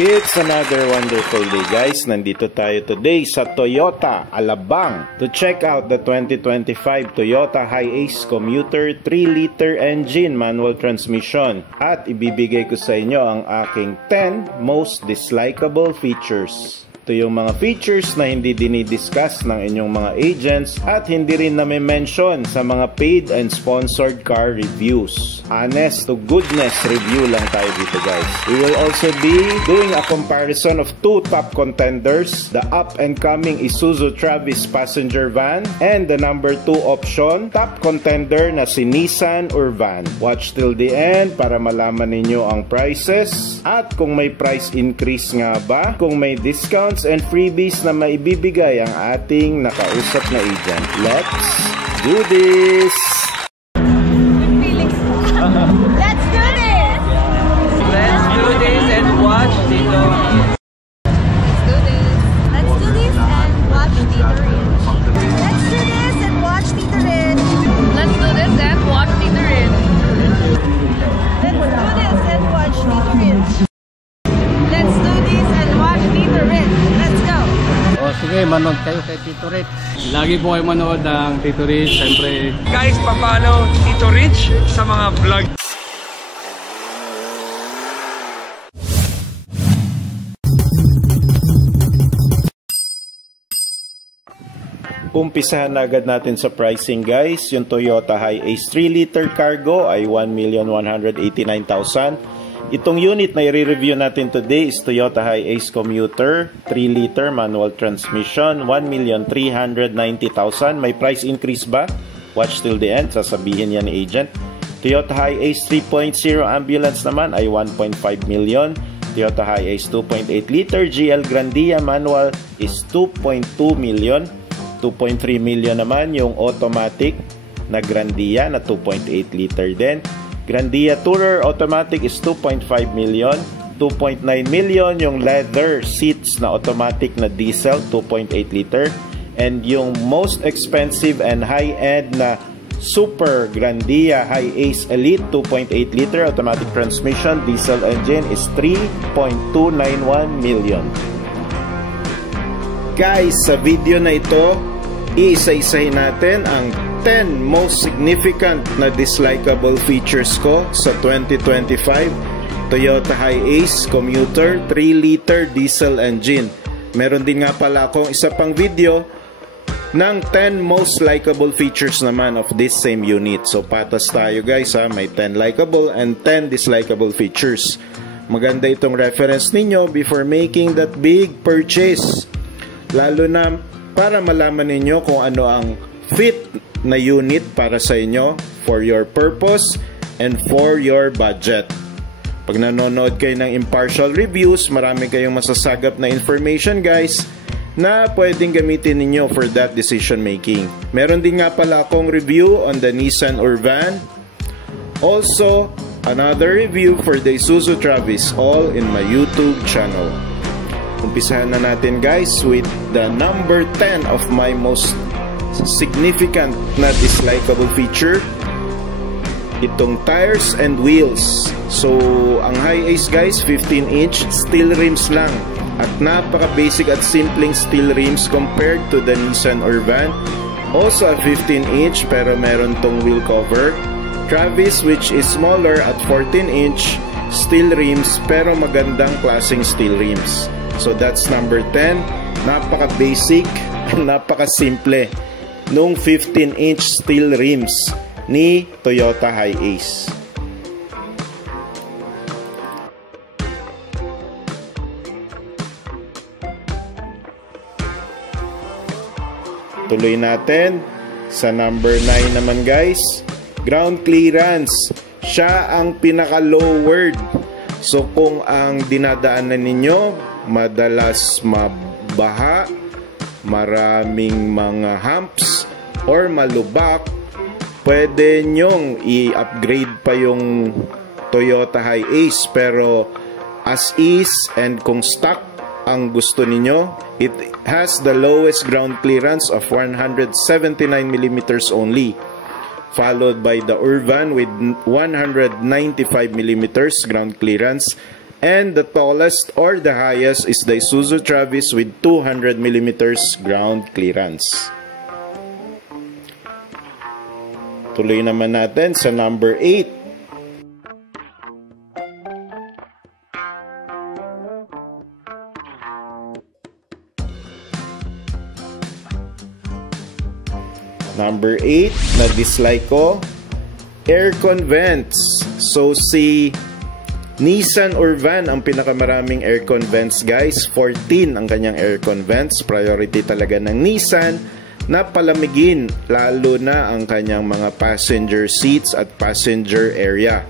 It's another wonderful day, guys. Nandito tayo today sa Toyota Alabang to check out the 2025 Toyota Hiace Commuter 3-liter engine manual transmission. At ibibigay ko sa inyo ang aking 10 most dislikable features. Ito yung mga features na hindi dinidiscuss ng inyong mga agents at hindi rin na may mention sa mga paid and sponsored car reviews. Honest to goodness review lang tayo dito, guys. We will also be doing a comparison of two top contenders, the up-and-coming Isuzu Travis passenger van and the number 2 option, top contender na si Nissan Urvan. Watch till the end para malaman ninyo ang prices at kung may price increase nga ba, kung may discounts and freebies na maibibigay ang ating nakausap na agent. Let's do this! Let's do this! Let's do this and watch Tito. Let's do this. Let's do this and watch Tito Rich. Let's do this and watch Tito Rich. Let's do this and watch Tito Rich. Let's do this and watch Tito Rich. Let's do this and watch Tito Rich. Let's go! O sige, manood kayo kay Tito Rich. Lagi po kayo manood ng Tito Rich, siyempre. Guys, papalo Tito Rich sa mga vlog. Umpisahan na agad natin sa pricing, guys. Yung Toyota Hiace 3-liter cargo ay 1,189,000. Itong unit na i-review natin today is Toyota Hiace Commuter 3-liter manual transmission, 1,390,000. May price increase ba? Watch till the end, sasabihin yan ni agent. Toyota Hiace 3.0 ambulance naman ay 1.5 million. Toyota Hiace 2.8 liter GL Grandia manual is 2.2 million. 2.3 million naman yung automatic na Grandia na 2.8 liter din. Grandia Tourer automatic is 2.5 million. 2.9 million yung leather seats na automatic na diesel 2.8 liter. And yung most expensive and high-end na Super Grandia Hiace Elite 2.8 liter automatic transmission diesel engine is 3.291 million. Guys, sa video na ito, iisa-isahin natin ang 10 most significant na dislikable features ko sa 2025 Toyota Hiace Commuter 3-liter diesel engine. Meron din nga pala akong isa pang video ng 10 most likable features naman of this same unit. So patas tayo, guys, ha. May 10 likable and 10 dislikable features. Maganda itong reference ninyo before making that big purchase. Lalo na para malaman ninyo kung ano ang fit na unit para sa inyo for your purpose and for your budget. Pag nanonood kayo ng impartial reviews, marami kayong masasagap na information, guys, na pwedeng gamitin ninyo for that decision making. Meron din nga pala akong review on the Nissan Urvan. Also, another review for the Isuzu Travis, all in my YouTube channel. Umpisahan na natin, guys, with the number 10 of my most significant na dislikable feature, itong tires and wheels. So ang Hiace, guys, 15-inch steel rims lang at napaka-basic at simpleng steel rims compared to the Nissan Urvan. Also a 15-inch pero meron tong wheel cover. Travis, which is smaller at 14-inch steel rims pero magandang klaseng steel rims. So that's number 10. Napaka-basic, napaka-simple nung 15-inch steel rims ni Toyota Hiace. Tuloy natin sa number 9 naman, guys. Ground clearance. Siya ang pinaka-lowered. So kung ang dinadaanan ninyo madalas mabaha, maraming mga humps or malubak, pwede nyong i-upgrade pa yung Toyota Hiace, pero as is and kung stock ang gusto ninyo, it has the lowest ground clearance of 179mm only, followed by the Urvan with 195mm ground clearance. And the tallest or the highest is the Isuzu Travis with 200 millimeters ground clearance. Tuloy naman natin sa number 8. Number 8 na dislike ko, aircon vents. So si Nissan Urvan ang pinakamaraming aircon vents, guys. 14 ang kanyang aircon vents. Priority talaga ng Nissan na palamigin lalo na ang kanyang mga passenger seats at passenger area.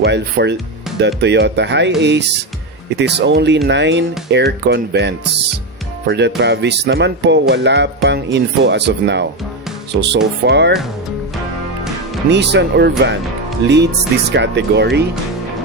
While for the Toyota Hiace, it is only 9 aircon vents. For the Travis naman po, wala pang info as of now. So far, Nissan Urvan leads this category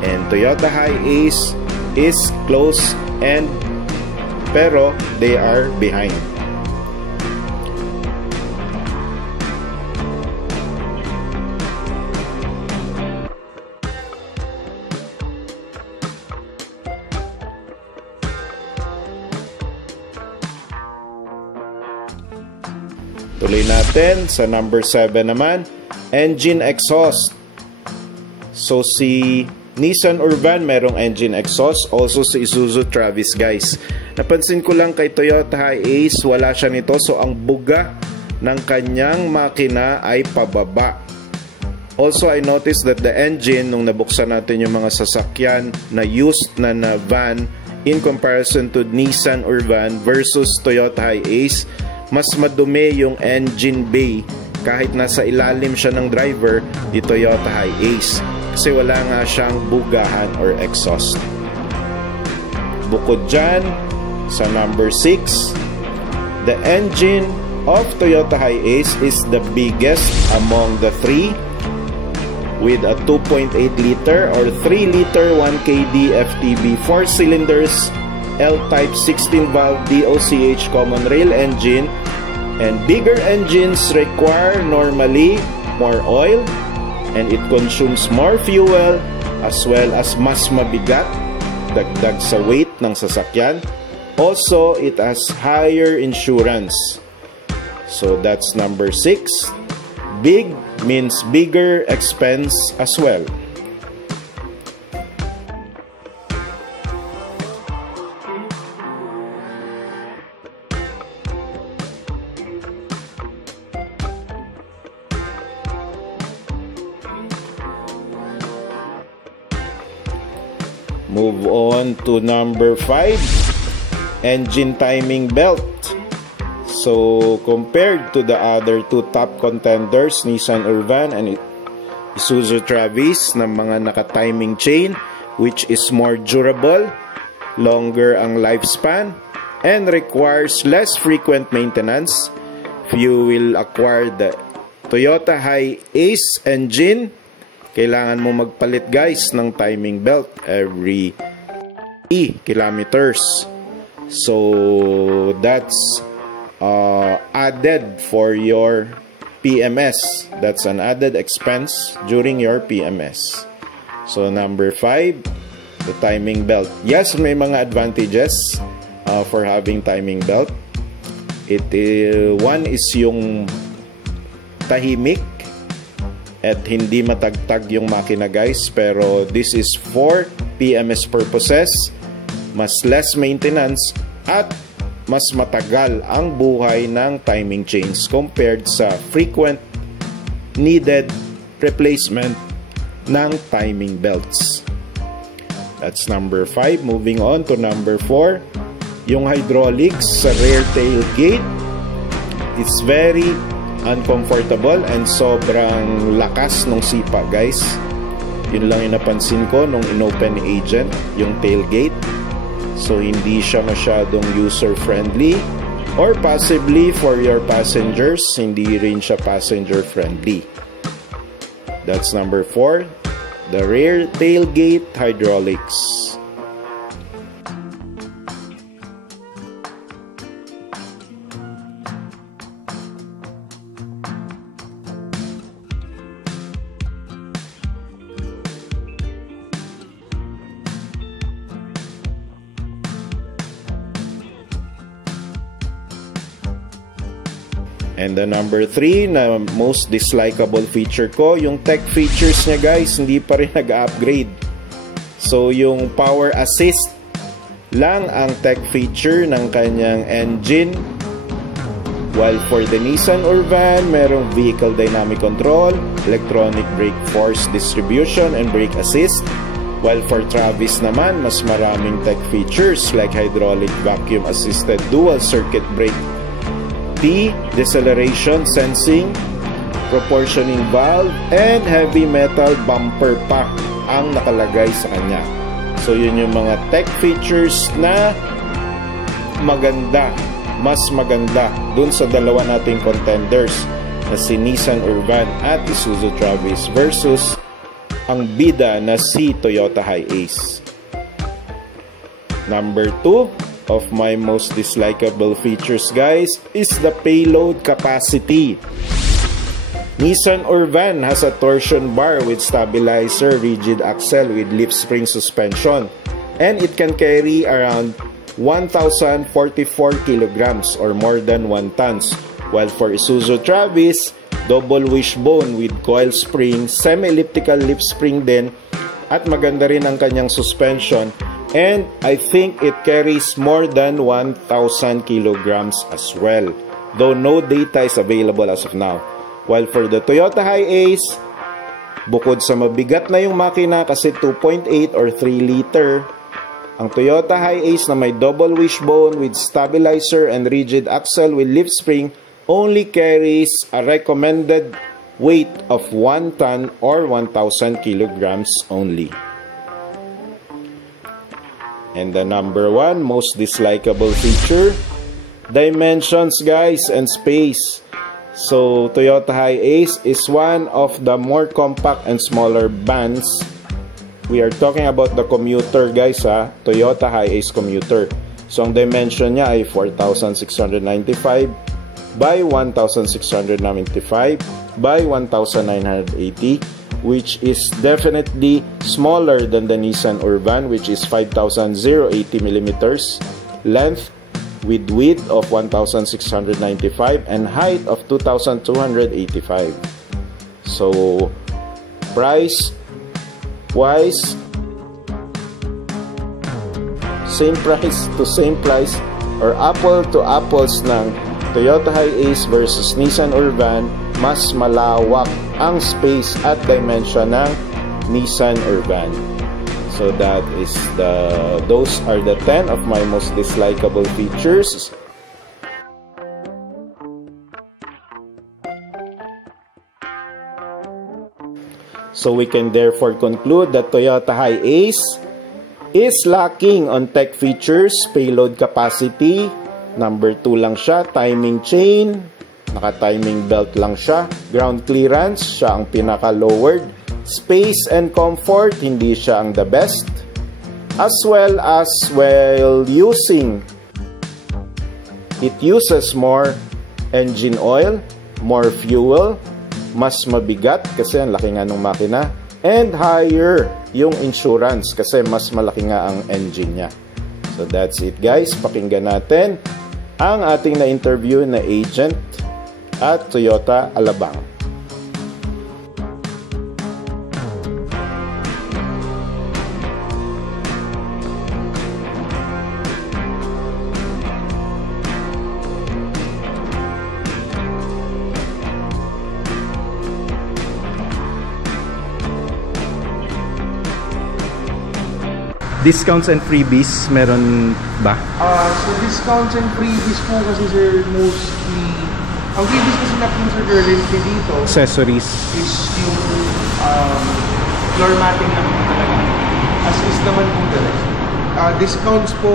and Toyota Hiace is close pero they are behind. Tuloy natin sa number 7 naman, engine exhaust. So si Nissan Urvan merong engine exhaust, also si Isuzu Travis, guys. Napansin ko lang kay Toyota Hiace wala siya nito, so ang buga ng kanyang makina ay pababa. Also, I noticed that the engine, nung nabuksan natin yung mga sasakyan na used na van in comparison to Nissan Urvan versus Toyota Hiace, mas madumi yung engine bay kahit nasa ilalim siya ng driver di Toyota Hiace kasi wala nga siyang bugahan or exhaust. Bukod dyan, sa number 6, the engine of Toyota Hiace is the biggest among the three with a 2.8 liter or 3 liter 1 KD FTB 4 cylinders L-type 16-valve DOCH common rail engine, and bigger engines require normally more oil and it consumes more fuel as well as mas mabigat, dagdag sa weight ng sasakyan. Also, it has higher insurance. So that's number 6. Big means bigger expense as well. Move on to number 5, engine timing belt. So compared to the other two top contenders, Nissan Urvan and Isuzu Travis na mga naka-timing chain, which is more durable, longer ang lifespan, and requires less frequent maintenance. If you will acquire the Toyota Hiace engine, kailangan mo magpalit, guys, ng timing belt every 3 kilometers. So that's added for your PMS. That's an added expense during your PMS. So number 5, the timing belt. Yes, may mga advantages for having timing belt. One is yung tahimik at hindi matagtag yung makina, guys, pero this is for PMS purposes, mas less maintenance at mas matagal ang buhay ng timing chains compared sa frequent needed replacement ng timing belts. That's number 5. Moving on to number 4, yung hydraulics sa rear tailgate. It's very uncomfortable and sobrang lakas nung sipa, guys. Yun lang yung napansin ko nung inopen ni agent yung tailgate. So hindi siya masyadong user friendly, or possibly for your passengers, hindi rin siya passenger friendly. That's number 4, the rear tailgate hydraulics. And the number 3 na most dislikable feature ko, yung tech features niya guys, hindi pa rin nag-upgrade. So yung power assist lang ang tech feature ng kanyang engine. While for the Nissan Urban, merong vehicle dynamic control, electronic brake force distribution, and brake assist. While for Travis naman, mas maraming tech features like hydraulic vacuum assisted dual circuit brake, deceleration sensing, proportioning valve, and heavy metal bumper pa ang nakalagay sa kanya. So yun yung mga tech features na maganda, mas maganda dun sa dalawa nating contenders na si Nissan Urban at Isuzu Travis versus ang bida na si Toyota Hiace. Number 2 of my most dislikable features guys is the payload capacity. Nissan Urban has a torsion bar with stabilizer, rigid axle with leaf spring suspension, and it can carry around 1,044 kilograms or more than 1 tons. While for Isuzu Travis, double wishbone with coil spring, semi-elliptical leaf spring din, at maganda rin ang kanyang suspension. And I think it carries more than 1,000 kilograms as well, though no data is available as of now. While for the Toyota Hiace, bukod sa mabigat na yung makina kasi 2.8 or 3 liter, ang Toyota Hiace na may double wishbone with stabilizer and rigid axle with leaf spring only carries a recommended weight of 1 ton or 1,000 kilograms only. And the number 1 most dislikable feature, dimensions guys and space. So Toyota Hiace is one of the more compact and smaller vans. We are talking about the commuter guys ha, Toyota Hiace commuter. So ang dimension niya ay 4,695 by 1,695 by 1,980, which is definitely smaller than the Nissan Urban, which is 5,080 millimeters, length with width of 1,695 and height of 2,285. So price wise, same price to same price or apple to apples ng Toyota Hiace versus Nissan Urban, mas malawak ang space at dimension ng Nissan Urban. So that is those are the 10 of my most dislikable features. So we can therefore conclude that Toyota Hiace is lacking on tech features, payload capacity, number 2 lang siya, timing chain, naka-timing belt lang siya, ground clearance, siya ang pinaka-lowered, space and comfort, hindi siya ang the best, as well as while using, it uses more engine oil, more fuel, mas mabigat kasi ang laki nga ng makina, and higher yung insurance kasi mas malaki nga ang engine niya. So that's it guys, pakinggan natin ang ating na-interview na agent at Toyota Alabang. Discounts and freebies, meron ba? So discounts and freebies po kasi sir, mostly ang freebies kasi na po sir currently dito Accessories. is yung floor matting lang po talaga. As is naman po talaga. Discounts po,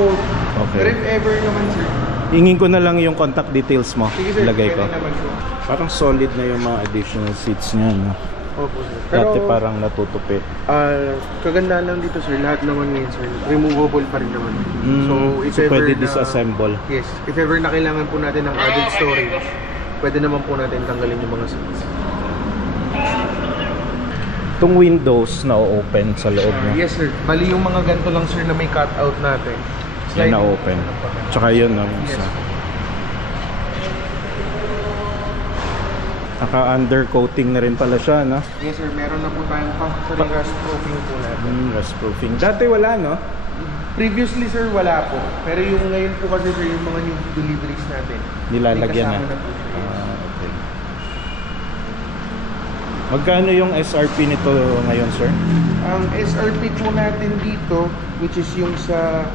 Okay. but if ever naman sir, Hingin ko na lang yung contact details mo. sige sir, Ilagay ko. pwede naman po. Parang solid na yung mga additional seats niya, no? Opo sir. Pero Dati parang natutupi. kagandaan lang dito sir, lahat naman ngayon sir, removable pa rin naman. So if So ever pwede na, disassemble. yes, if ever na kailangan po natin ng added storage, pwede naman po natin tanggalin yung mga seats. Itong windows na open sa loob niya. Yes sir, bali yung mga ganito lang sir na may cutout natin. Yan na open. Tsaka yun, no? Yes. Naka-undercoating na rin pala siya, no? Yes sir, meron na po tayong factory rust proofing po natin. Rust proofing. Dati wala, no? Previously sir, wala po. Pero yung ngayon po kasi sir, yung mga new deliveries natin. Nilalagyan may na. kasama po siya. Okay. Magkano yung SRP nito ngayon, sir? Ang SRP po natin dito, which is yung sa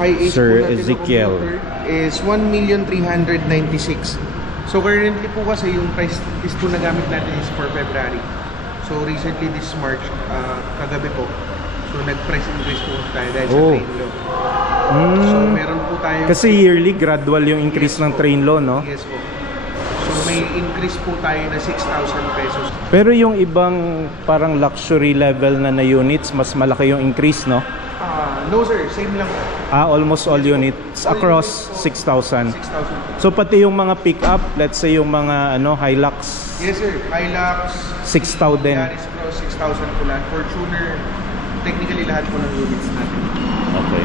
high ace Sir po natin Ezekiel. na computer, is 1,396,000. So currently po kasi yung price list po na gamit natin is for February. So recently this March, kagabi po. So nag-price increase po tayo dahil sa train law. So meron po tayo... Kasi yearly, gradual yung increase ng train law, no? Yes po. So may increase po tayo na 6,000 pesos. Pero yung ibang parang luxury level na units, mas malaki yung increase, no? No sir, same lang. Almost all units across 6,000. 6,000. So pati yung mga pick-up, let's say yung mga Hilux, Yes sir, Hilux, 6,000 din. Yaris Pro, 6,000 po lang. Fortuner, technically lahat po ng units natin. Okay.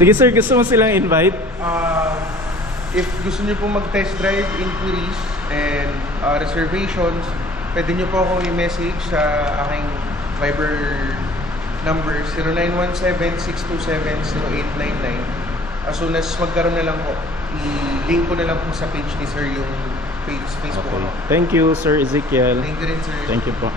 Sige sir, gusto mo silang invite? If gusto niyo po mag-test drive, inquiries, and reservations, pwede niyo po akong i-message sa aking Viber number 0917-627-0899. As soon as magkaroon na lang po, i-link ko na lang po sa page ni sir yung Facebook. Thank you, Sir Ezekiel. Thank you rin sir. Thank you po.